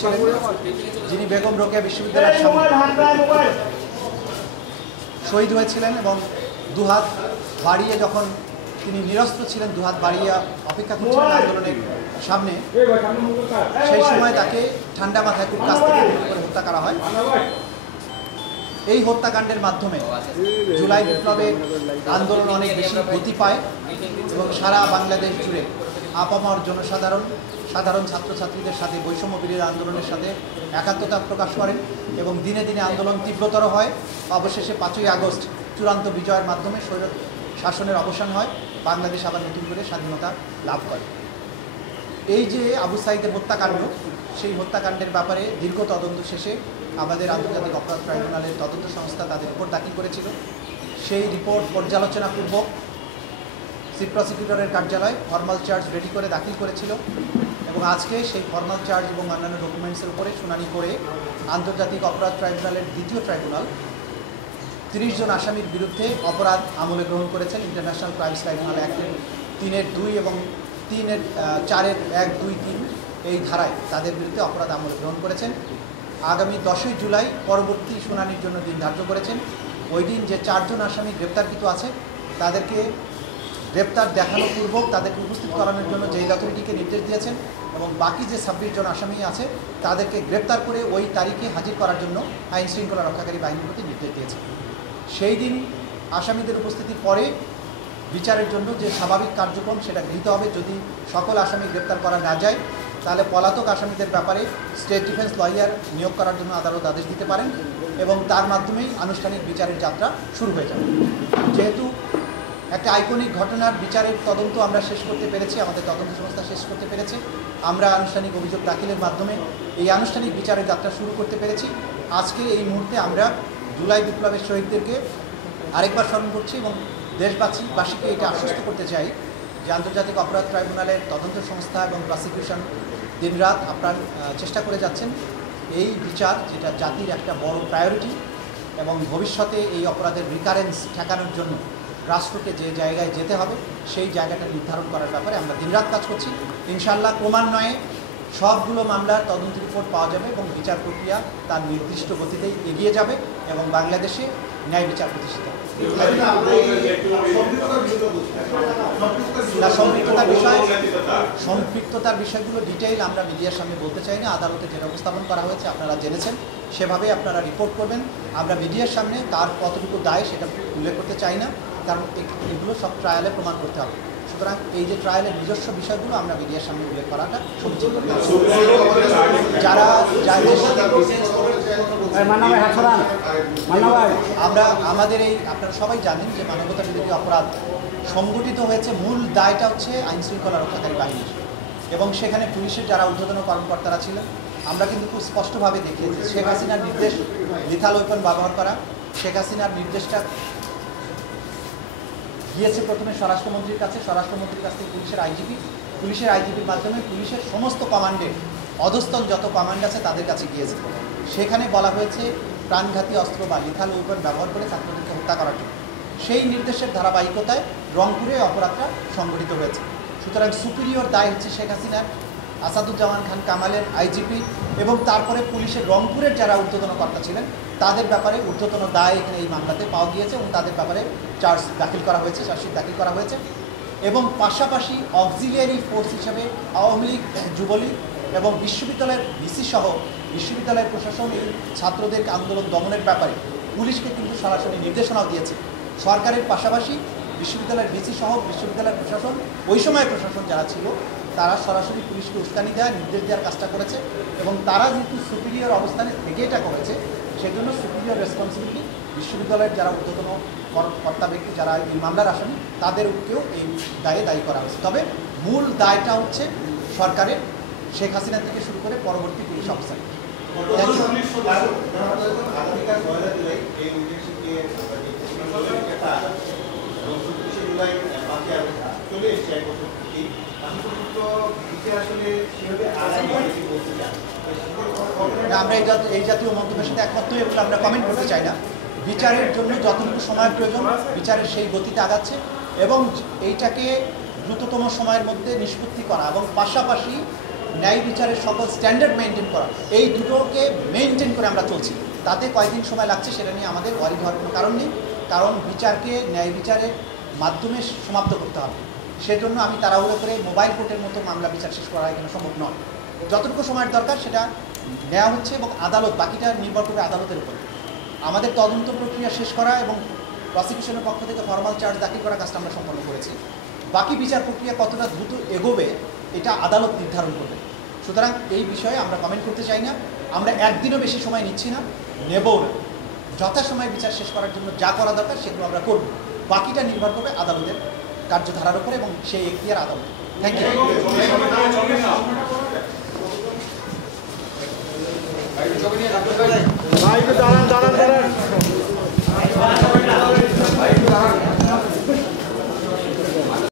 ছিলেন, যিনি বেগম রোকেয়া বিশ্ববিদ্যালয়ের সামনে শহীদ হয়েছিলেন এবং দুহাত বাড়িয়ে যখন তিনি নিরস্ত্র ছিলেন, দুহাত বাড়িয়ে অপেক্ষা করছিলেন আন্দোলনের সামনে, সেই সময় তাকে ঠান্ডা মাথায় খুব কাছ থেকে গুলি করে হত্যা করা হয়। এই হত্যাকাণ্ডের মাধ্যমে জুলাই বিপ্লবের আন্দোলন অনেক বেশি গতি পায় এবং সারা বাংলাদেশ জুড়ে আপামর জনসাধারণ, সাধারণ ছাত্রছাত্রীদের সাথে বৈষম্য বিরোধী আন্দোলনের সাথে একাত্মতা প্রকাশ করেন এবং দিনে দিনে আন্দোলন তীব্রতর হয়। অবশেষে 5ই আগস্ট চূড়ান্ত বিজয়ের মাধ্যমে স্বৈর শাসনের অবসান হয়, বাংলাদেশ আবার নতুন করে স্বাধীনতা লাভ করে। এই যে আবু সাঈদের হত্যাকাণ্ড, সেই হত্যাকাণ্ডের ব্যাপারে দীর্ঘ তদন্ত শেষে আমাদের আন্তর্জাতিক অপরাধ ট্রাইব্যুনালের তদন্ত সংস্থা তাদের রিপোর্ট দাখিল করেছিল। সেই রিপোর্ট পর্যালোচনাপূর্বক চিফ প্রসিকিউটরের কার্যালয় ফর্মাল চার্জ রেডি করে দাখিল করেছিল এবং আজকে সেই ফর্মাল চার্জ এবং অন্যান্য ডকুমেন্টসের উপরে শুনানি করে আন্তর্জাতিক অপরাধ ট্রাইব্যুনালের দ্বিতীয় ট্রাইব্যুনাল 30 জন আসামির বিরুদ্ধে অপরাধ আমলে গ্রহণ করেছেন। ইন্টারন্যাশনাল ক্রাইমস ট্রাইব্যুনাল অ্যাক্টের 3-2 এবং 4-1-2-3 এই ধারায় তাদের বিরুদ্ধে অপরাধ আমলে গ্রহণ করেছেন। আগামী 10ই জুলাই পরবর্তী শুনানির জন্য দিন ধার্য করেছেন। ওই দিন যে 4 জন আসামি গ্রেপ্তারকৃত আছে তাদেরকে গ্রেপ্তার দেখানো পূর্বক তাদেরকে উপস্থিত করানোর জন্য জেল অথরিটিকে নির্দেশ দিয়েছেন এবং বাকি যে 26 জন আসামি আছে তাদেরকে গ্রেপ্তার করে ওই তারিখে হাজির করার জন্য আইন শৃঙ্খলা রক্ষাকারী বাহিনীর প্রতি নির্দেশ দিয়েছেন। সেই দিন আসামিদের উপস্থিতির পরে বিচারের জন্য যে স্বাভাবিক কার্যক্রম সেটা গৃহীত হবে। যদি সকল আসামি গ্রেপ্তার করা না যায় তাহলে পলাতক আসামিদের ব্যাপারে স্টেট ডিফেন্স লয়ার নিয়োগ করার জন্য আদালত আদেশ দিতে পারেন এবং তার মাধ্যমেই আনুষ্ঠানিক বিচারের যাত্রা শুরু হয়ে যাবে। যেহেতু একটা আইকনিক ঘটনার বিচারের তদন্ত আমরা শেষ করতে পেরেছি, আমাদের তদন্ত সংস্থা শেষ করতে পেরেছে, আমরা আনুষ্ঠানিক অভিযোগ দাখিলের মাধ্যমে এই আনুষ্ঠানিক বিচারের যাত্রা শুরু করতে পেরেছি। আজকে এই মুহূর্তে আমরা জুলাই বিপ্লবের শহীদদেরকে আরেকবার স্মরণ করছি এবং দেশবাসীকে এটা আশ্বস্ত করতে চাই যে আন্তর্জাতিক অপরাধ ট্রাইব্যুনালের তদন্ত সংস্থা এবং প্রসিকিউশন দিনরাত আপনার চেষ্টা করে যাচ্ছেন এই বিচার, যেটা জাতির একটা বড় প্রায়োরিটি এবং ভবিষ্যতে এই অপরাধের রিকারেন্স ঠেকানোর জন্য রাষ্ট্রকে যে জায়গায় যেতে হবে সেই জায়গাটা নির্ধারণ করার ব্যাপারে আমরা দিনরাত কাজ করছি। ইনশাআল্লাহ ক্রমান্বয়ে সবগুলো মামলার তদন্ত রিপোর্ট পাওয়া যাবে এবং বিচার প্রক্রিয়া তার নির্দিষ্ট গতিতেই এগিয়ে যাবে এবং বাংলাদেশে ন্যায় বিচার প্রতিষ্ঠিত হবে। সম্পৃক্ততার বিষয়গুলো ডিটেইল আমরা মিডিয়ার সামনে বলতে চাই না। আদালতে যেটা উপস্থাপন করা হয়েছে আপনারা জেনেছেন, সেভাবে আপনারা রিপোর্ট করবেন। আমরা মিডিয়ার সামনে তার কতটুকু দায় সেটা উল্লেখ করতে চাই না, কারণ এগুলো সব ট্রায়ালে প্রমাণ করতে হবে। সুতরাং এই যে ট্রায়ালের নিজস্ব বিষয়গুলো আমরা মিডিয়ার সামনে উল্লেখ করাটা সমীচীন। যারা আমরা আমাদের এই আপনারা সবাই জানেন যে মানবতা বিরোধী অপরাধ সংগঠিত হয়েছে, মূল দায়টা হচ্ছে আইন শৃঙ্খলা রক্ষাকারী বাহিনীর এবং সেখানে পুলিশের যারা ঊর্ধ্বতন কর্মকর্তারা ছিলেন। আমরা কিন্তু খুব স্পষ্টভাবে দেখিয়েছি শেখ হাসিনার নির্দেশ লিথাল ওয়েপন ব্যবহার করা, শেখ হাসিনার নির্দেশটা গিয়েছে প্রথমে স্বরাষ্ট্রমন্ত্রীর কাছে, স্বরাষ্ট্রমন্ত্রীর কাছ থেকে পুলিশের আইজিপির মাধ্যমে পুলিশের সমস্ত কমান্ডের অধস্তন যত কমান্ড আছে তাদের কাছে গিয়েছে। সেখানে বলা হয়েছে প্রাণঘাতী অস্ত্র বা লিথাল ওয়েপন ব্যবহার করে ছাত্রদেরকে হত্যা করার জন্য। সেই নির্দেশের ধারাবাহিকতায় রংপুরে অপরাধটা সংঘটিত হয়েছে। সুতরাং সুপিরিয়র দায় হচ্ছে শেখ হাসিনার, আসাদুজ্জামান খান কামালের আইজিপি এবং তারপরে পুলিশের রংপুরের যারা ঊর্ধ্বতন কর্তা ছিলেন তাদের ব্যাপারে ঊর্ধ্বতন দায় এখানে এই মামলাতে পাওয়া গিয়েছে এবং তাদের ব্যাপারে চার্জশিট দাখিল করা হয়েছে এবং পাশাপাশি অক্সিলিয়ারি ফোর্স হিসেবে আওয়ামী লীগ, যুবলীগ এবং বিশ্ববিদ্যালয়ের ভিসি সহ বিশ্ববিদ্যালয়ের প্রশাসন এই ছাত্রদের আন্দোলন দমনের ব্যাপারে পুলিশকে কিন্তু সরাসরি নির্দেশনাও দিয়েছে। সরকারের পাশাপাশি বিশ্ববিদ্যালয়ের ভিসি সহ বিশ্ববিদ্যালয়ের প্রশাসন, ওই সময় প্রশাসন যারা ছিল তারা সরাসরি পুলিশকে উস্কানি দেওয়া, নির্দেশ দেওয়ার কাজটা করেছে এবং তারা যেহেতু সুপিরিয়র অবস্থানে থেকে এটা করেছে সেজন্য সুপিরিয়র রেসপন্সিবিলিটি বিশ্ববিদ্যালয়ের যারা ঊর্ধ্বতন কর্তা ব্যক্তি যারা এই মামলার আসামি তাদেরকেও এই দায়ী করা হয়েছে। তবে মূল দায়টা হচ্ছে সরকারের, শেখ হাসিনা থেকে শুরু করে পরবর্তী পুলিশ অফিসার। আমরা এই জাতীয় মন্তব্যের সাথে একমত নই এবং আমরা কমেন্ট করতে চাই না। বিচারের জন্য যতটুকু সময় প্রয়োজন বিচারের সেই গতিতে আগাচ্ছে এবং এইটাকে দ্রুততম সময়ের মধ্যে নিষ্পত্তি করা এবং পাশাপাশি ন্যায় বিচারের সকল স্ট্যান্ডার্ড মেনটেন করা, এই দুটোকে মেনটেন করে আমরা চলছি। তাতে কয়েকদিন সময় লাগছে সেটা নিয়ে আমাদের ওয়ারি হওয়ার কোনো কারণ নেই, কারণ বিচারকে ন্যায় বিচারের মাধ্যমে সমাপ্ত করতে হবে। সেজন্য আমি তাড়াহুড়ো করে মোবাইল কোর্টের মতো মামলা বিচার শেষ করা এখানে সম্ভব নয়। যতটুকু সময়ের দরকার সেটা নেওয়া হচ্ছে এবং আদালত বাকিটা নির্ভর করবে আদালতের উপর। আমাদের তদন্ত প্রক্রিয়া শেষ করা এবং প্রসিকিউশনের পক্ষ থেকে ফরমাল চার্জ দাখিল করা কাজটা আমরা সম্পন্ন করেছি। বাকি বিচার প্রক্রিয়া কতটা দ্রুত এগোবে এটা আদালত নির্ধারণ করবে। সুতরাং এই বিষয়ে আমরা কমেন্ট করতে চাই না। আমরা একদিনও বেশি সময় নিচ্ছি না, নেবও না। যথাসময়ে বিচার শেষ করার জন্য যা করা দরকার সেগুলো আমরা করব। বাকিটা নির্ভর করবে আদালতের কার্যধারার উপরে এবং সেই এখতিয়ার আদালত। Thank you. দাঁড়ান দাঁড়ান দাঁড়ান